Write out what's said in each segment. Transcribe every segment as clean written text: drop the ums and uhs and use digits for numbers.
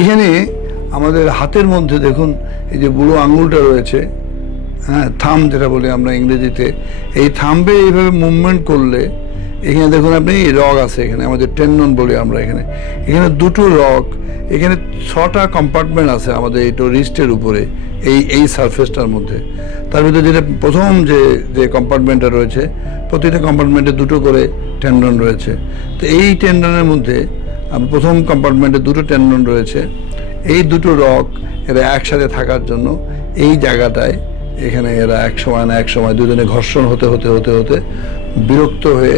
এখানে আমাদের হাতের মধ্যে দেখুন এই যে বুড়ো আঙুলটা রয়েছে, হ্যাঁ, থাম যেটা বলি আমরা ইংরেজিতে, এই থাম্বে এইভাবে মুভমেন্ট করলে এখানে দেখুন আপনি রগ আছে, এখানে আমাদের টেন্ডন বলি আমরা, এখানে দুটো রগ, এখানে 6টা কম্পার্টমেন্ট আছে আমাদের এই রিস্টের উপরে, এই সারফেসটার মধ্যে। তার ভিতরে যেটা প্রথম যে কম্পার্টমেন্টটা রয়েছে, প্রতিটা কম্পার্টমেন্টে দুটো করে টেন্ডন রয়েছে। তো এই টেন্ডনের মধ্যে প্রথম কম্পার্টমেন্টে দুটো টেন্ডন রয়েছে, এই দুটো রগ এরা একসাথে থাকার জন্য এই জায়গাটায় এখানে এরা এক সময় দুজনে ঘর্ষণ হতে হতে হতে হতে বিরক্ত হয়ে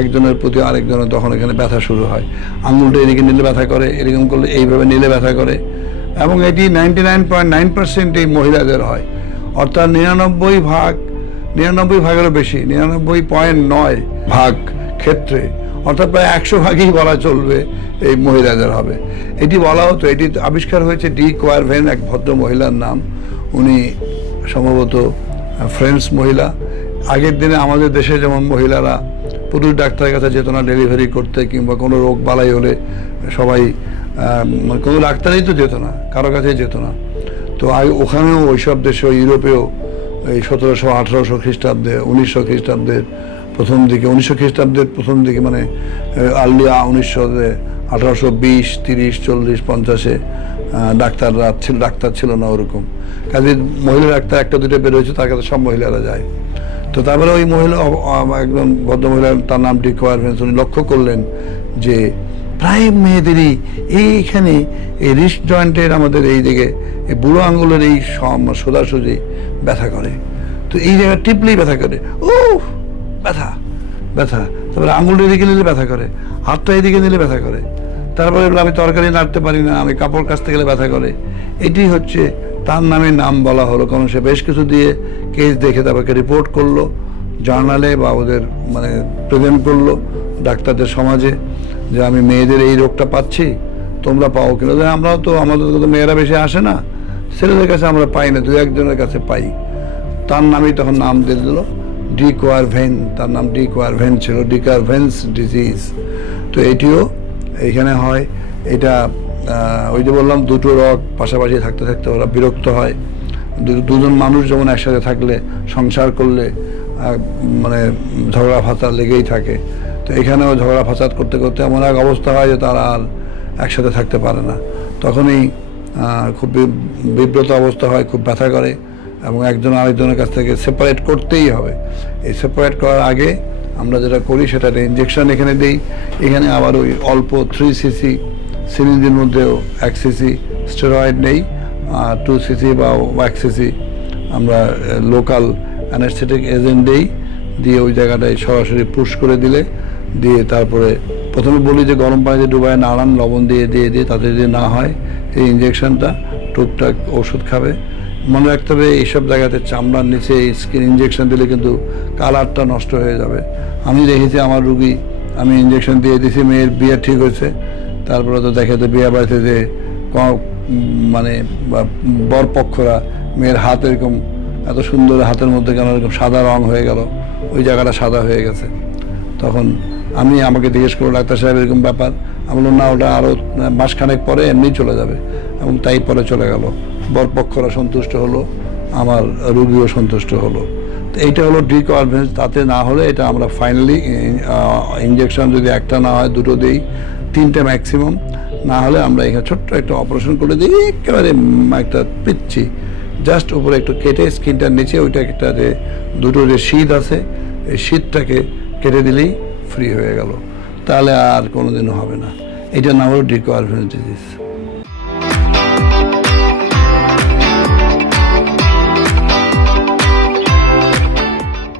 একজনের প্রতি আরেকজনের তখন এখানে ব্যথা শুরু হয়। আঙুলটা এদিকে নিলে ব্যথা করে, এরকম করলে এইভাবে নিলে ব্যথা করে, এবং এটি 99.9% এই মহিলাদের হয়, অর্থাৎ 99 ভাগেরও বেশি, 99.9 ভাগ ক্ষেত্রে, অর্থাৎ প্রায় 100 ভাগই বলা চলবে এই মহিলাদের হবে। এটি বলা হতো, এটি আবিষ্কার হয়েছে ডি কোয়ারভেন, এক ভদ্র মহিলার নাম, উনি সম্ভবত ফ্রেঞ্চ মহিলা। আগের দিনে আমাদের দেশে যেমন মহিলারা পুরুষ ডাক্তারের কাছে যেত না ডেলিভারি করতে, কিংবা কোনো রোগ বালাই হলে সবাই কোনো ডাক্তারই তো যেত না, কারো কাছেই যেত না। তো ওখানেও ওইসব দেশে, ইউরোপেও এই 1700-1800 খ্রিস্টাব্দে, 1900 খ্রিস্টাব্দের প্রথম দিকে, 1900 খ্রিস্টাব্দের প্রথম দিকে, মানে আর্লি 1900-এ, 1820, 30, 40, 50-এ ডাক্তার ছিল না ওরকম। কাজে মহিলা ডাক্তার একটা দুটো বেরোয়েছে, তার কাছে সব মহিলারা যায়। তো তারপরে ওই মহিলা, একজন ভদ্রমহিলা, তার নাম ডি কোয়ারভেন, উনি লক্ষ্য করলেন যে প্রায় মেয়েদেরই এইখানে এই রিস্ট জয়েন্টের আমাদের এই দিকে এই বুড়ো আঙুলের এই সোজাসুজি ব্যথা করে। তো এই জায়গায় টিপলেই ব্যথা করে, ও ব্যথা। তারপরে আঙুলটা এদিকে নিলে ব্যথা করে, হাতটা এদিকে নিলে ব্যথা করে, তারপরে আমি তরকারি নাড়তে পারি না, আমি কাপড় কাচতে গেলে ব্যথা করে। এটি হচ্ছে তার নাম বলা হলো, কারণ সে বেশ কিছু দিয়ে কেস দেখে তারপরে রিপোর্ট করলো জার্নালে, বা ওদের মানে প্রেজেন্ট করলো ডাক্তারদের সমাজে, যে আমি মেয়েদের এই রোগটা পাচ্ছি, তোমরা পাও কিনা। আমরাও তো, আমাদের তো মেয়েরা বেশি আসে না, ছেলেদের কাছে আমরা পাই না, 2-1 জনের কাছে পাই। তার নামই তখন নাম দিয়ে দিল ডি কোয়ারভেন, তার নাম ডি কোয়ারভেন ছিল, ডি কোয়ারভেন্স ডিজিজ। তো এটিও এইখানে হয়। এটা ওই যে বললাম, দুটো রগ পাশাপাশি থাকতে থাকতে ওরা বিরক্ত হয়। দুজন মানুষ যেমন একসাথে থাকলে, সংসার করলে মানে ঝগড়া ফাসাদ লেগেই থাকে, তো এখানেও ঝগড়া ফাসাদ করতে করতে এমন এক অবস্থা হয় যে তারা আর একসাথে থাকতে পারে না। তখনই খুব বিব্রত অবস্থা হয়, খুব ব্যথা করে, এবং একজন আরেকজনের কাছ থেকে সেপারেট করতেই হবে। এই সেপারেট করার আগে আমরা যেটা করি, সেটা একটা ইঞ্জেকশন এখানে দিই। এখানে আবার ওই অল্প 3 cc সিরিঞ্জের মধ্যেও 1 cc স্টেরয়েড নেই, আর 2 cc বা 1 cc আমরা লোকাল অ্যানেস্থেটিক এজেন্ট দিই, দিয়ে ওই জায়গাটায় সরাসরি পুশ করে দিয়ে তারপরে প্রথমে বলি যে গরম পানিতে ডুবায় নাড়ান, লবণ দিয়ে তাতে যদি না হয় এই ইঞ্জেকশনটা, টুকটাক ওষুধ খাবে। মনে রাখতে হবে এইসব জায়গাতে চামড়ার নিচে এই স্কিন ইঞ্জেকশন দিলে কিন্তু কালারটা নষ্ট হয়ে যাবে। আমি দেখেছি আমার রুগী, আমি ইঞ্জেকশন দিয়ে দিয়েছি, মেয়ের বিয়ে ঠিক হয়েছে, তারপরে তো দেখে তো বিয়ে বাড়িতে যে মানে বরপক্ষরা মেয়ের হাত এরকম এত সুন্দর, হাতের মধ্যে কেন এরকম সাদা রং হয়ে গেল, ওই জায়গাটা সাদা হয়ে গেছে। তখন আমাকে জিজ্ঞেস করলো, ডাক্তার সাহেব এরকম ব্যাপার। আমি বললাম, না, ওটা আরও মাসখানেক পরে এমনি চলে যাবে, এবং তাই পরে চলে গেল। বরপক্ষরা সন্তুষ্ট হলো, আমার রুগীও সন্তুষ্ট হলো। তো এইটা হলো ডি কোয়ারভেন। তাতে না হলে এটা আমরা ফাইনালি ইঞ্জেকশন যদি একটা না হয়, দুটো দিই, 3টে ম্যাক্সিমাম, না হলে আমরা এখানে ছোট্ট একটা অপারেশন করে দিই, একেবারে একটা পিচ্ছি জাস্ট উপরে একটু কেটে স্কিনটার নিচে ওইটা একটা যে দুটো যে শীত আছে, এই শীতটাকে কেটে দিলেই ফ্রি হয়ে গেল, তাহলে আর কোনোদিনও হবে না। এটা নাম হলো ডি কোয়ারভেন ডিজিজ।